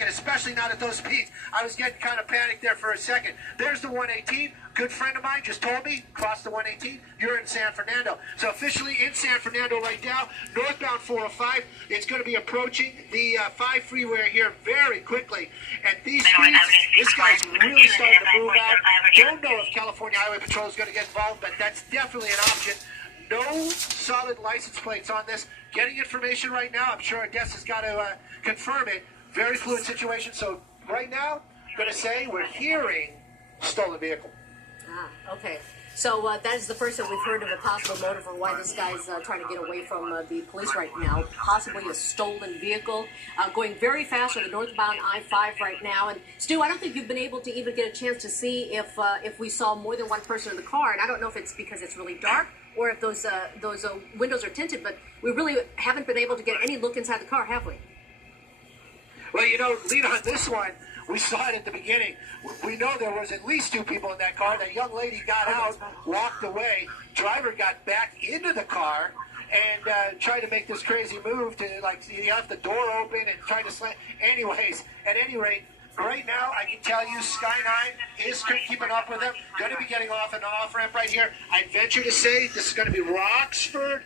take it, especially not at those speeds. I was getting kind of panicked there for a second. There's the 118. Good friend of mine just told me, cross the 118, you're in San Fernando. So officially in San Fernando right now, northbound 405. It's going to be approaching the 5 freeway here very quickly. At these speeds, this guy's really starting to move out. Don't know if California Highway Patrol is going to get involved, but that's definitely an option. No solid license plates on this. Getting information right now. I'm sure our guest has got to confirm it. Very fluid situation. So right now, I'm going to say we're hearing stolen vehicle. Okay. So that is the first that we've heard of a possible motive for why this guy's trying to get away from the police right now. Possibly a stolen vehicle. Going very fast on the northbound I-5 right now. And Stu, I don't think you've been able to even get a chance to see if we saw more than one person in the car. And I don't know if it's because it's really dark or if those windows are tinted. But we really haven't been able to get any look inside the car, have we? Well, you know, Lena, on this one, we saw it at the beginning. We know there was at least 2 people in that car. That young lady got out, walked away. Driver got back into the car and tried to make this crazy move to, like, he left the door open and tried to slam. Anyways, at any rate, right now, I can tell you Sky9 is keeping up with them. Going to be getting off an off-ramp right here. I venture to say this is going to be Roxford.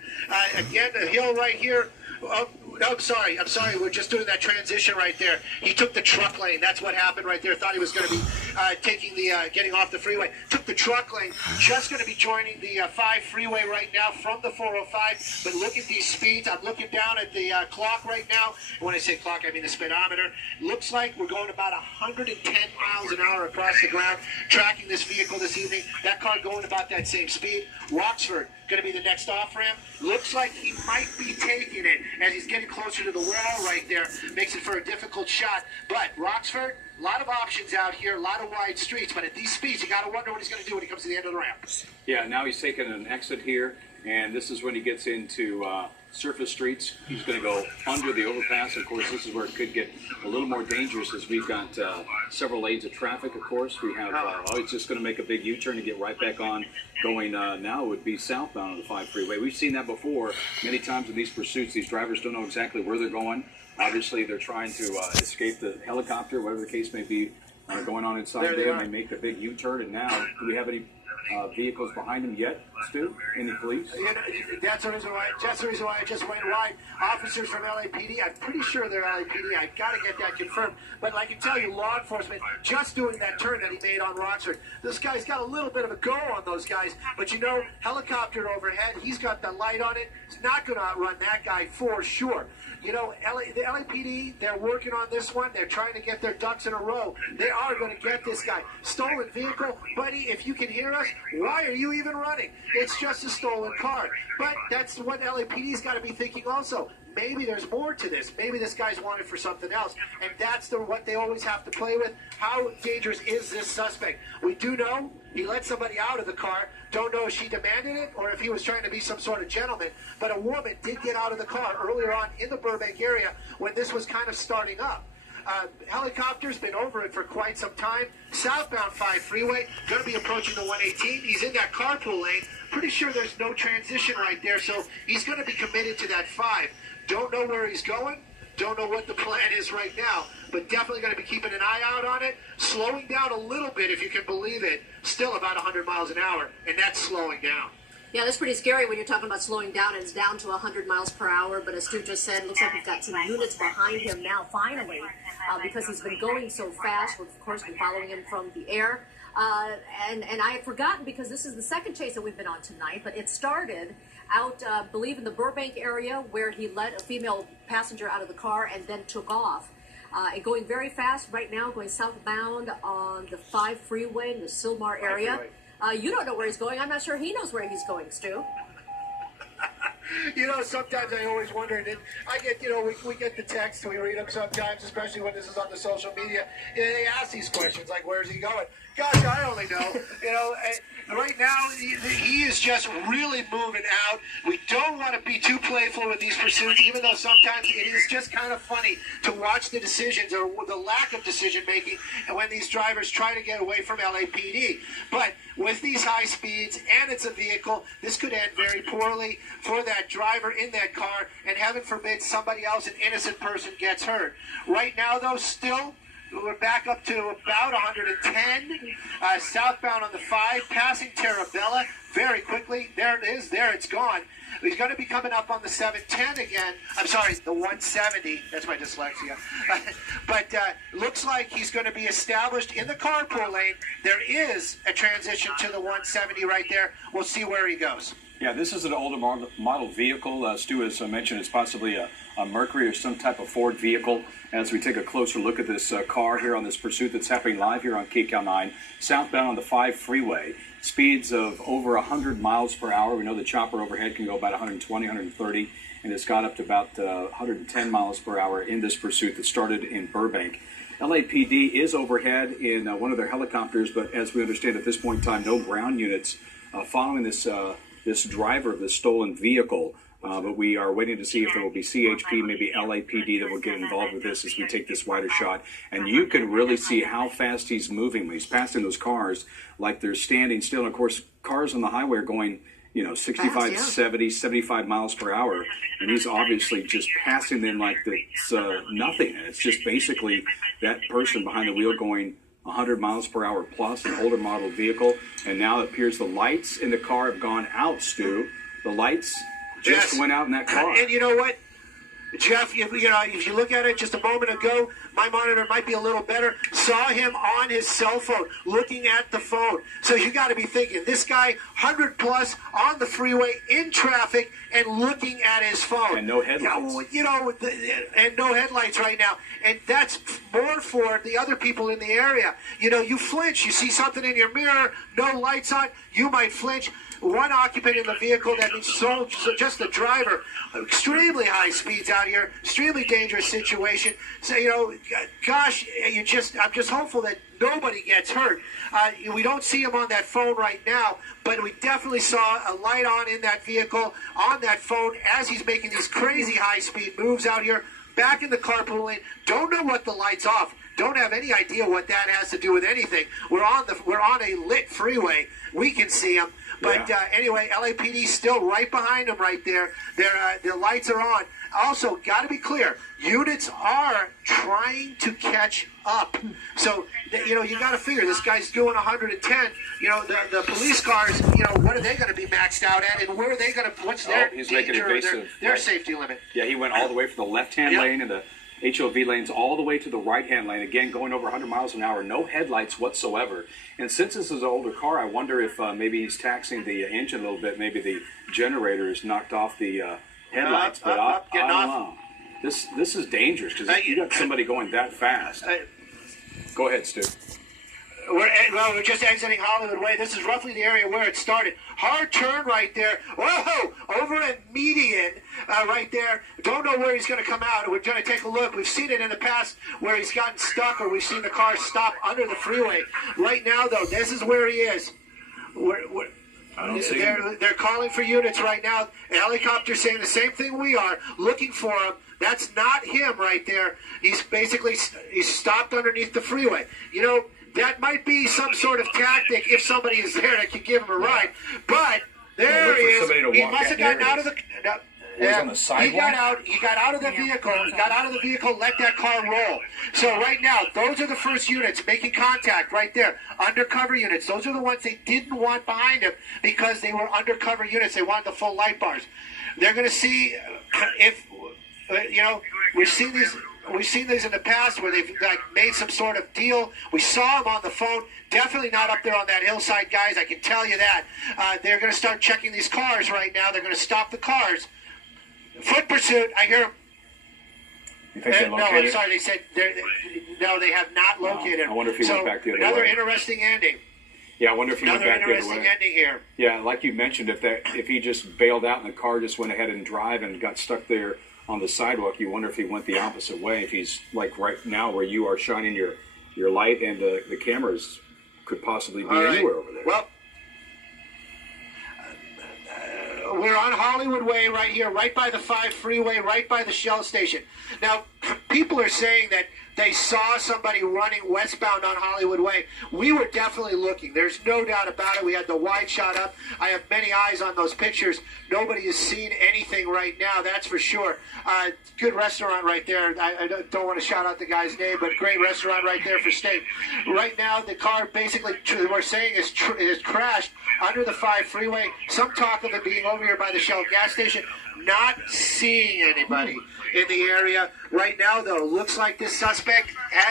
Again, the hill right here. No, I'm sorry. We're just doing that transition right there. He took the truck lane. That's what happened right there. Thought he was going to be taking the getting off the freeway. Took the truck lane. Just going to be joining the 5 freeway right now from the 405. But look at these speeds. I'm looking down at the clock right now. When I say clock, I mean the speedometer. Looks like we're going about 110 miles an hour across the ground, tracking this vehicle this evening. That car going about that same speed. Roxford going to be the next off-ramp. Looks like he might be taking it as he's getting closer to the wall right there. Makes it for a difficult shot. But Roxford, a lot of options out here, a lot of wide streets. But at these speeds, you got to wonder what he's going to do when he comes to the end of the ramp. Yeah, now he's taking an exit here, and this is when he gets into surface streets. He's going to go under the overpass. Of course, this is where it could get a little more dangerous as we've got several lanes of traffic, of course. We have, he's just going to make a big U-turn and get right back on. Going now would be southbound on the 5 freeway. We've seen that before many times in these pursuits. These drivers don't know exactly where they're going. Obviously, they're trying to escape the helicopter, whatever the case may be, going on inside there. And they make a big U-turn. And now, do we have any vehicles behind him yet, Stu? Any police? That's the reason why I just went wide. Officers from LAPD, I'm pretty sure they're LAPD. I've got to get that confirmed. But I can tell you, law enforcement, just doing that turn that he made on Roxford, this guy's got a little bit of a go on those guys. But you know, helicopter overhead, he's got the light on it. He's not going to outrun that guy for sure. You know, the LAPD, they're working on this one. They're trying to get their ducks in a row. They are going to get this guy. Stolen vehicle, buddy, if you can hear us, why are you even running? It's just a stolen car. But that's what LAPD's got to be thinking also. Maybe there's more to this. Maybe this guy's wanted for something else. And that's what they always have to play with. How dangerous is this suspect? We do know he let somebody out of the car. Don't know if she demanded it or if he was trying to be some sort of gentleman. But a woman did get out of the car earlier on in the Burbank area when this was kind of starting up. Helicopter's been over it for quite some time. Southbound 5 freeway, going to be approaching the 118. He's in that carpool lane. Pretty sure there's no transition right there, so he's going to be committed to that 5. Don't know where he's going. Don't know what the plan is right now, but definitely going to be keeping an eye out on it. Slowing down a little bit, if you can believe it. Still about 100 miles an hour, and that's slowing down. Yeah, that's pretty scary when you're talking about slowing down. It's down to 100 miles per hour, but as Stu just said, it looks like we've got some units behind him now, finally, because he's been going so fast. We've, of course, been following him from the air. And I had forgotten, because this is the second chase that we've been on tonight, but it started out, I believe, in the Burbank area, where he let a female passenger out of the car and then took off. And going very fast right now, going southbound on the 5 freeway in the Sylmar area. You don't know where he's going. I'm not sure he knows where he's going, Stu. You know, sometimes I always wonder, and I get, you know, we get the text, we read them sometimes, especially when this is on the social media. They ask these questions, like, where's he going? Gosh, I only know. You know, right now, he is just really moving out. We don't want to be too playful with these pursuits, even though sometimes it is just kind of funny to watch the decisions or the lack of decision-making when these drivers try to get away from LAPD. But with these high speeds, and it's a vehicle, this could end very poorly for that that driver in that car, and heaven forbid somebody else, an innocent person, gets hurt. Right now, though, still, we're back up to about 110, southbound on the 5, passing Terabella very quickly. There it is. There it's gone. He's going to be coming up on the 710 again. I'm sorry, the 170. That's my dyslexia. But looks like he's going to be established in the carpool lane. There is a transition to the 170 right there. We'll see where he goes. Yeah, this is an older model vehicle. Stu, as I mentioned, it's possibly a Mercury or some type of Ford vehicle. As we take a closer look at this car here on this pursuit that's happening live here on KCAL 9, southbound on the 5 freeway, speeds of over 100 miles per hour. We know the chopper overhead can go about 120, 130, and it's got up to about 110 miles per hour in this pursuit that started in Burbank. LAPD is overhead in one of their helicopters, but as we understand at this point in time, no ground units following this this driver of the stolen vehicle. But we are waiting to see if there will be CHP, maybe LAPD that will get involved with this as we take this wider shot. And you can really see how fast he's moving when he's passing those cars like they're standing still. And, of course, cars on the highway are going, 65, 70, 75 miles per hour. And he's obviously just passing them like it's nothing. And it's just basically that person behind the wheel going 100 miles per hour plus, an older model vehicle. And now it appears the lights in the car have gone out, Stu. The lights just went out in that car. And you know what, Jeff, if you look at it just a moment ago, my monitor might be a little better, saw him on his cell phone, looking at the phone. So you got to be thinking, this guy, 100 plus, on the freeway, in traffic, and looking at his phone. And no headlights. And no headlights right now. And that's more for the other people in the area. You flinch. You see something in your mirror, no lights on, you might flinch. One occupant in the vehicle, that means so just the driver. Extremely high speeds out here, extremely dangerous situation. So, gosh, I'm just hopeful that nobody gets hurt. We don't see him on that phone right now, but we definitely saw a light on in that vehicle, on that phone, as he's making these crazy high-speed moves out here, back in the carpool lane. Don't know what the light's off. Don't have any idea what that has to do with anything. We're on a lit freeway. We can see him. But anyway, LAPD still right behind him right there. Their lights are on. Also, got to be clear, units are trying to catch up. So, you got to figure, this guy's doing 110. The police cars, what are they going to be maxed out at? And where are they going to, what's their danger, their safety limit? Yeah, he went all the way from the left-hand lane and the HOV lanes all the way to the right-hand lane, again, going over 100 miles an hour, no headlights whatsoever. And since this is an older car, I wonder if maybe he's taxing the engine a little bit. Maybe the generator has knocked off the headlights. But I don't know. This is dangerous because you got somebody going that fast. Go ahead, Stu. We're just exiting Hollywood Way. This is roughly the area where it started. Hard turn right there. Whoa! Over at median right there. Don't know where he's going to come out. We're going to take a look. We've seen it in the past where he's gotten stuck, or we've seen the car stop under the freeway. Right now, though, this is where he is. I don't see him. They're calling for units right now. A helicopter saying the same thing we are, looking for him. That's not him right there. He's stopped underneath the freeway. That might be some sort of tactic if somebody is there that can give him a ride. But there he is. He must have gotten out of the... On the sidewalk? He got out of the vehicle. He got out of the vehicle, let that car roll. So right now, those are the first units making contact right there. Undercover units. Those are the ones they didn't want behind him because they were undercover units. They wanted the full light bars. They're going to see if, we've seen these... We've seen these in the past where they've made some sort of deal. We saw him on the phone. Definitely not up there on that hillside, guys. I can tell you that. They're going to start checking these cars right now. They're going to stop the cars. Foot pursuit. I hear him. You think they located? No, I'm sorry. They said they have not located him. I wonder if he went back the other way. Another interesting ending. Yeah, I wonder if he went back the other way. Another interesting ending here. Yeah, like you mentioned, if he just bailed out and the car just went ahead and drive and got stuck there on the sidewalk, you wonder if he went the opposite way. If he's like right now where you are shining your light and the cameras could possibly be anywhere over there. Well, we're on Hollywood Way right here, right by the 5 freeway, right by the Shell station. Now, people are saying that they saw somebody running westbound on Hollywood Way. We were definitely looking. There's no doubt about it. We had the wide shot up. I have many eyes on those pictures. Nobody has seen anything right now, that's for sure. Good restaurant right there. I don't want to shout out the guy's name, but great restaurant right there for steak. Right now, the car basically, we're saying, is crashed under the 5 freeway. Some talk of it being over here by the Shell gas station. Not seeing anybody in the area right now, though. Looks like this suspect has